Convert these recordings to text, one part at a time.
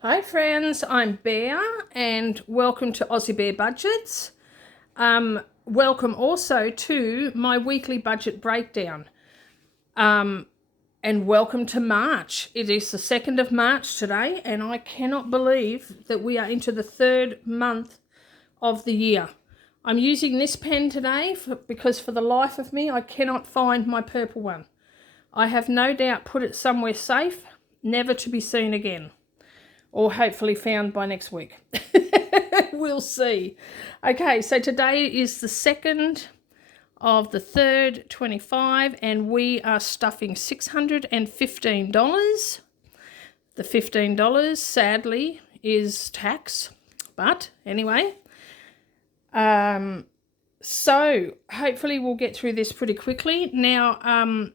Hi friends, I'm Bear and welcome to Aussie Bear Budgets. Welcome also to my weekly budget breakdown. And welcome to March. It is the 2nd of March today and I cannot believe that we are into the 3rd month of the year. I'm using this pen today because for the life of me I cannot find my purple one. I have no doubt put it somewhere safe, never to be seen again. Or hopefully found by next week. We'll see. Okay, so today is the 2nd of the 3rd, 25, and we are stuffing $615. The $15, sadly, is tax. But anyway, so hopefully we'll get through this pretty quickly. Now,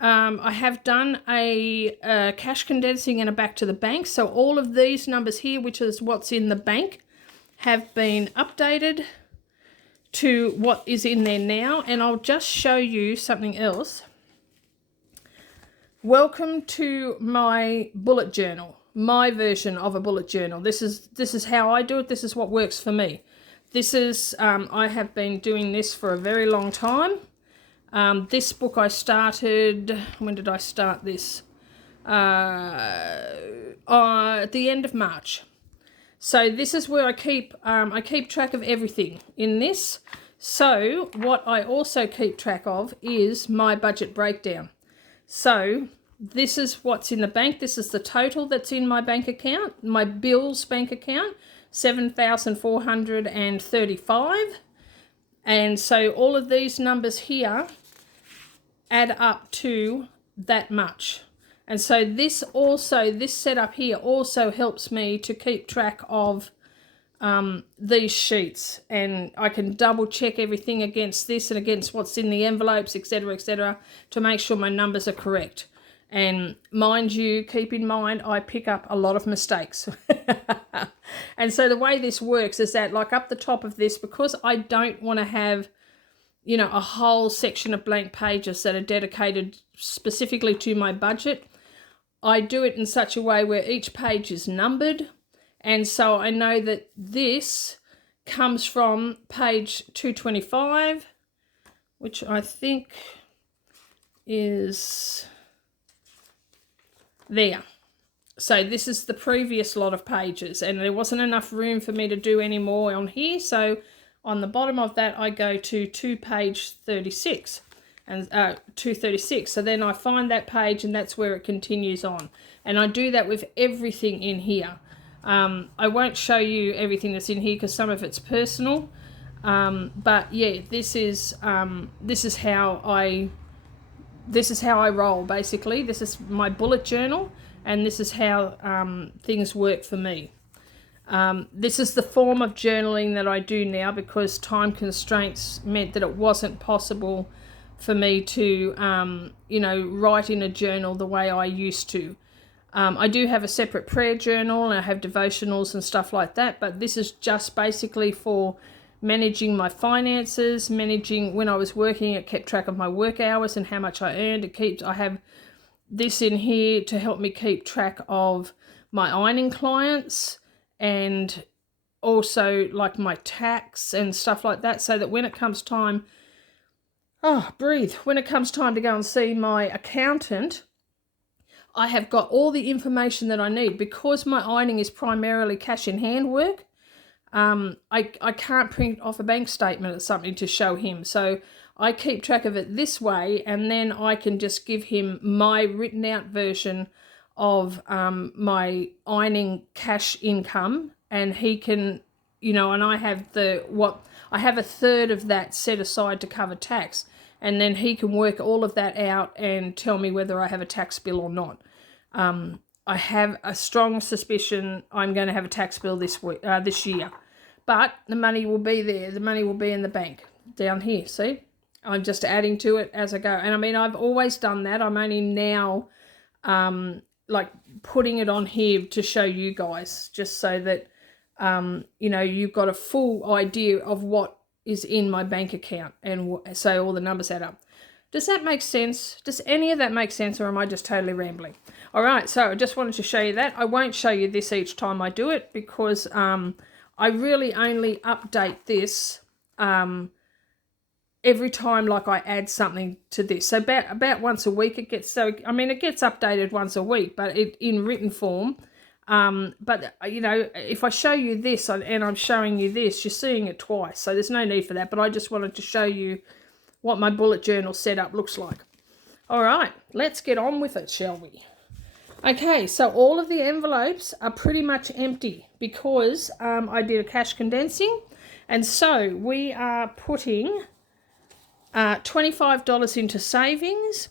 I have done a cash condensing and a back to the bank. So all of these numbers here, which is what's in the bank, have been updated to what is in there now. And I'll just show you something else. Welcome to my bullet journal, my version of a bullet journal. This is how I do it. This is what works for me. This is, I have been doing this for a very long time. This book I started, when did I start this? At the end of March. So this is where I keep track of everything in this. So what I also keep track of is my budget breakdown. So this is what's in the bank. This is the total that's in my bank account, my bills bank account, $7,435. And so all of these numbers here add up to that much. And so this setup here also helps me to keep track of these sheets. And I can double check everything against this and against what's in the envelopes, etc., to make sure my numbers are correct. And mind you, keep in mind, I pick up a lot of mistakes. And so the way this works is that, like up the top of this, because I don't want to have, you know, a whole section of blank pages that are dedicated specifically to my budget, I do it in such a way where each page is numbered. And so I know that this comes from page 225, which I think is there. So this is the previous lot of pages, and there wasn't enough room for me to do any more on here. So on the bottom of that, I go to page 36 and 236. So then I find that page, and that's where it continues on. And I do that with everything in here. I won't show you everything that's in here because some of it's personal. But yeah, this is how I roll, basically. This is my bullet journal, and this is how things work for me. This is the form of journaling that I do now because time constraints meant that it wasn't possible for me to, write in a journal the way I used to. I do have a separate prayer journal and I have devotionals and stuff like that, but this is just basically for managing my finances, managing when I was working. It kept track of my work hours and how much I earned. I have this in here to help me keep track of my ironing clients and also like my tax and stuff like that, so that when it comes time, when it comes time to go and see my accountant, I have got all the information that I need. Because my ironing is primarily cash in hand work, I can't print off a bank statement or something to show him. So I keep track of it this way, and then I can just give him my written out version of my ironing cash income, and he can, and I have I have a third of that set aside to cover tax, and then he can work all of that out and tell me whether I have a tax bill or not. I have a strong suspicion I'm going to have a tax bill this year, but the money will be there. The money will be in the bank down here. See, I'm just adding to it as I go. And I mean, I've always done that. I'm only now, putting it on here to show you guys, just so that, you've got a full idea of what is in my bank account, and so all the numbers add up. Does that make sense? Does any of that make sense, or am I just totally rambling? All right, so I just wanted to show you that. I won't show you this each time I do it because I really only update this every time like I add something to this. So about once a week it gets, so I mean it gets updated once a week, but in written form. But you know, if I show you this and I'm showing you this, you're seeing it twice. So there's no need for that, but I just wanted to show you what my bullet journal setup looks like. All right, let's get on with it, shall we? Okay, so all of the envelopes are pretty much empty because I did a cash condensing. And so we are putting $25 into savings.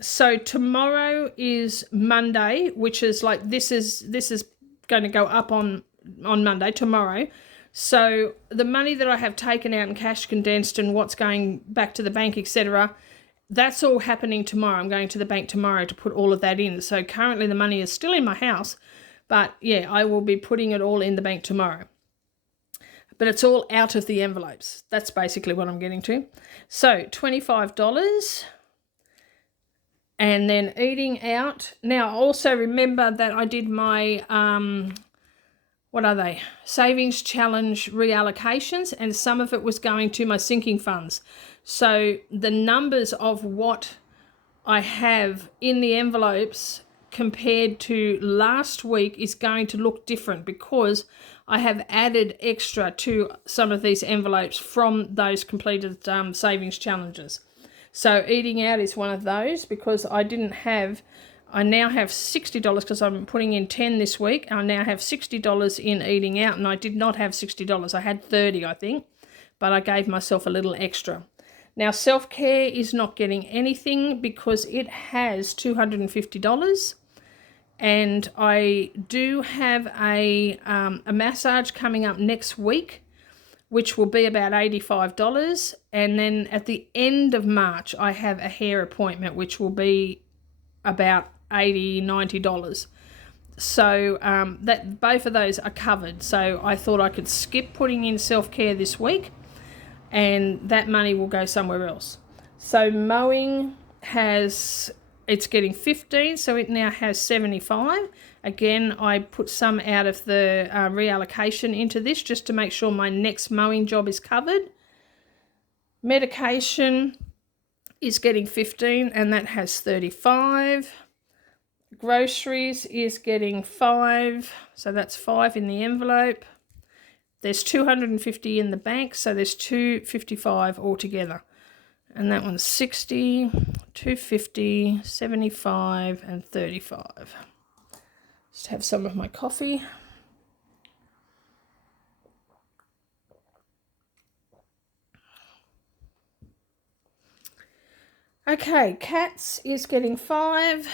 So tomorrow is Monday, which is like, this is going to go up on Monday, tomorrow. So the money that I have taken out in cash condensed and what's going back to the bank, etc., that's all happening tomorrow. I'm going to the bank tomorrow to put all of that in. So currently the money is still in my house, but yeah, I will be putting it all in the bank tomorrow. But it's all out of the envelopes. That's basically what I'm getting to. So $25. And then eating out. Now, also remember that I did my, what are they? Savings challenge reallocations, and some of it was going to my sinking funds. So the numbers of what I have in the envelopes compared to last week is going to look different because I have added extra to some of these envelopes from those completed savings challenges. So eating out is one of those because I now have $60 because I'm putting in 10 this week. I now have $60 in eating out, and I did not have $60. I had 30, I think, but I gave myself a little extra. Now, self-care is not getting anything because it has $250. And I do have a massage coming up next week, which will be about $85. And then at the end of March, I have a hair appointment, which will be about $80, $90. So that both of those are covered. So I thought I could skip putting in self-care this week, and that money will go somewhere else. So mowing it's getting 15, so it now has 75. Again, I put some out of the reallocation into this just to make sure my next mowing job is covered. Medication is getting 15, and that has 35. Groceries is getting 5, so that's 5 in the envelope. There's 250 in the bank, so there's 255 altogether. And that one's 60, 250, 75, and 35. Just have some of my coffee. Okay, cats is getting 5.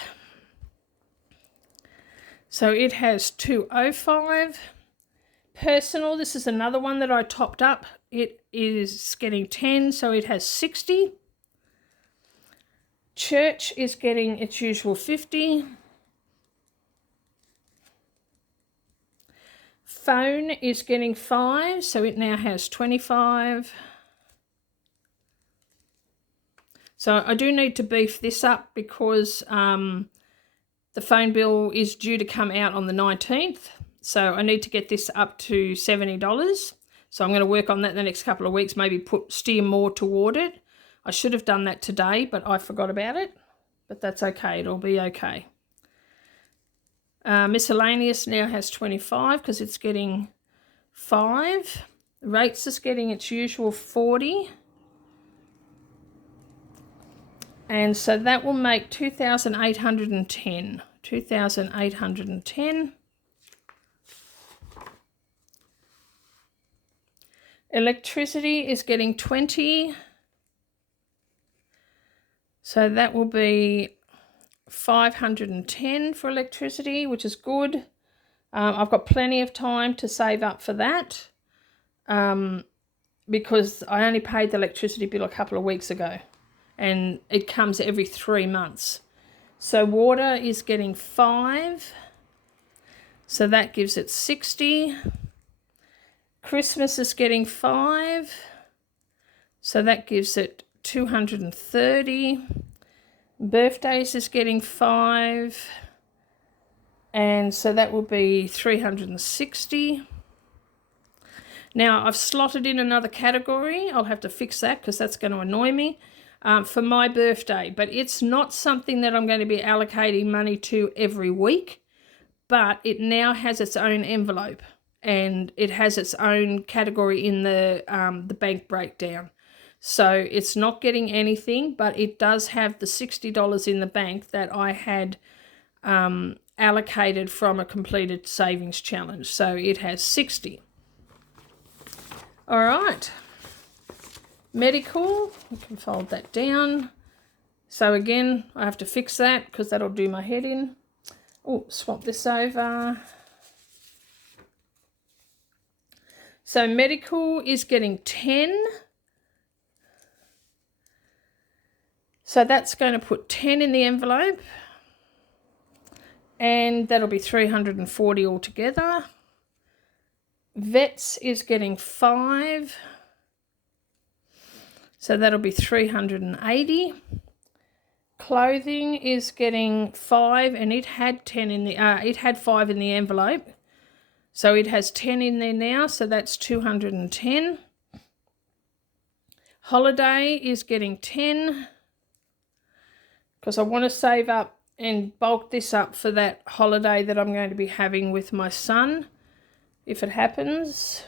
So it has 205. Personal, this is another one that I topped up. It is getting 10, so it has 60. Church is getting its usual 50. Phone is getting 5, so it now has 25. So I do need to beef this up because the phone bill is due to come out on the 19th. So I need to get this up to $70. So I'm going to work on that in the next couple of weeks, maybe steer more toward it. I should have done that today, but I forgot about it. But that's okay. It'll be okay. Miscellaneous now has 25 because it's getting 5. Rates is getting its usual 40. And so that will make 2,810. 2,810. Electricity is getting 20. So that will be 510 for electricity, which is good. I've got plenty of time to save up for that because I only paid the electricity bill a couple of weeks ago, and it comes every 3 months. So water is getting 5. So that gives it 60. Christmas is getting 5. So that gives it 230. Birthdays is getting 5. And so that will be 360. Now, I've slotted in another category. I'll have to fix that because that's going to annoy me for my birthday. But it's not something that I'm going to be allocating money to every week. But it now has its own envelope. And it has its own category in the bank breakdown. So it's not getting anything, but it does have the $60 in the bank that I had allocated from a completed savings challenge. So it has 60. All right. Medical, we can fold that down. So again, I have to fix that because that'll do my head in. Oh, swap this over. So medical is getting 10. So that's going to put 10 in the envelope. And that'll be 340 altogether. Vets is getting 5. So that'll be 380. Clothing is getting 5, and it had 10 in the it had 5 in the envelope. So it has 10 in there now, so that's 210. Holiday is getting 10 because I want to save up and bulk this up for that holiday that I'm going to be having with my son if it happens.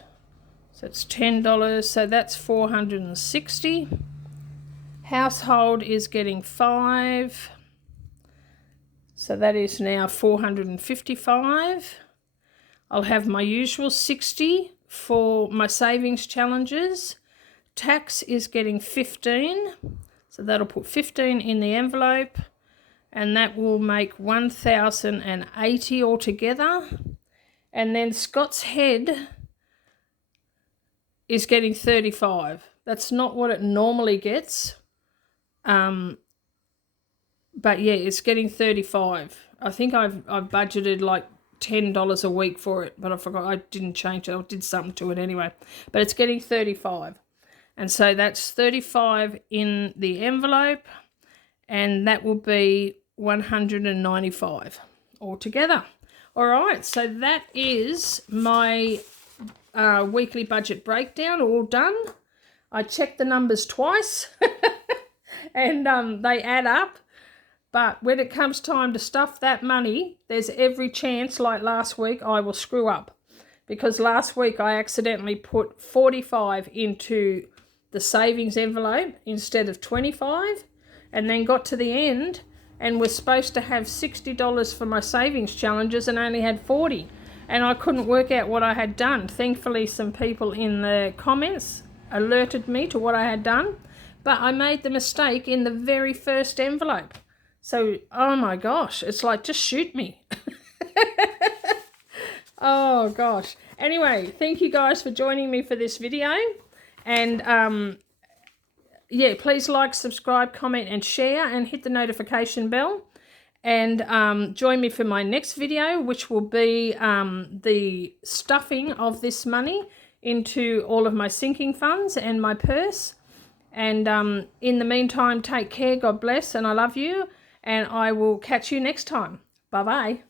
So it's $10, so that's 460. Household is getting 5, so that is now 455. I'll have my usual 60 for my savings challenges. Tax is getting 15, so that'll put 15 in the envelope, and that will make 1,080 altogether. And then Scott's Head is getting 35. That's not what it normally gets. But yeah, it's getting 35. I think I've budgeted like $10 a week for it, but I forgot, I didn't change it. I did something to it anyway. But it's getting 35. And so that's 35 in the envelope, and that will be 195 altogether. All right, so that is my weekly budget breakdown all done. I checked the numbers twice and they add up. But when it comes time to stuff that money, there's every chance, like last week, I will screw up. Because last week I accidentally put 45 into the savings envelope instead of 25, and then got to the end and was supposed to have $60 for my savings challenges and only had 40. And I couldn't work out what I had done. Thankfully, some people in the comments alerted me to what I had done. But I made the mistake in the very first envelope. So, oh my gosh, it's like, just shoot me. Oh gosh. Anyway, thank you guys for joining me for this video. And yeah, please like, subscribe, comment and share, and hit the notification bell. And join me for my next video, which will be the stuffing of this money into all of my sinking funds and my purse. And in the meantime, take care, God bless, and I love you. And I will catch you next time. Bye-bye.